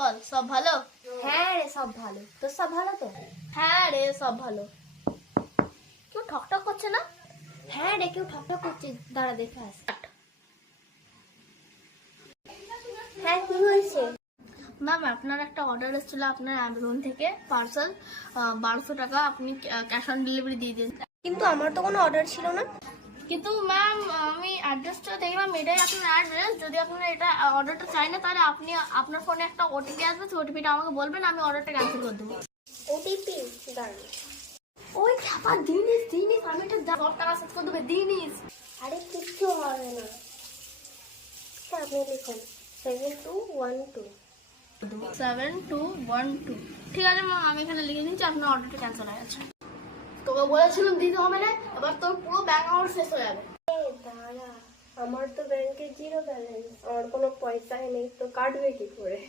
বল সব ভালো? হ্যাঁ রে সব ভালো, তোর সব ভালো তো? হ্যাঁ রে সব ভালো। কেউ ঠকঠক করছে না? হ্যাঁ রে কেউ ঠকঠক করছে, দাঁড়া দেখে আস। হ্যাঁ কি হয়েছে? ম্যাম আপনার একটা অর্ডার এসেছিল আপনার অ্যামাজন থেকে পার্সেল 1200 টাকা, আপনি ক্যাশ অন ডেলিভারি দিয়ে দিন। কিন্তু আমার তো কোনো অর্ডার ছিল না। কিন্তু ম্যাম আমি অ্যাড্রেসটা দেখলাম এটাই আপনার অ্যাড্রেস। যদি আপনার এটা অর্ডারটা চাই না তাহলে আপনি আপনার ফোনে একটা ওটিপি আসবে, সেই ওটিপিটা আমাকে বলবেন, আমি অর্ডারটা ক্যান্সেল করে দেবো। ওটিপি দাঁড়া। ওই খাবার দিনিস আমি এটা 10 টাকা সেট করে দেবে দিনিস। আরে কিচ্ছু হবে না, আপনি লিখুন 7212। 7212। ঠিক আছে ম্যাম, আমি এখানে লিখে দিচ্ছি আপনার অর্ডারটা ক্যান্সেল হয়ে গেছে। তোকে বলেছিলাম দিতে হবে না, এবার তোর পুরো ব্যাংক অ্যাকাউন্ট শেষ হয়ে যাবে। দাঁড়া, আমার তো ব্যাংকে জিরো ব্যালেন্স, আমার কোনো পয়সাই নেই, তো কাটবে কি করে?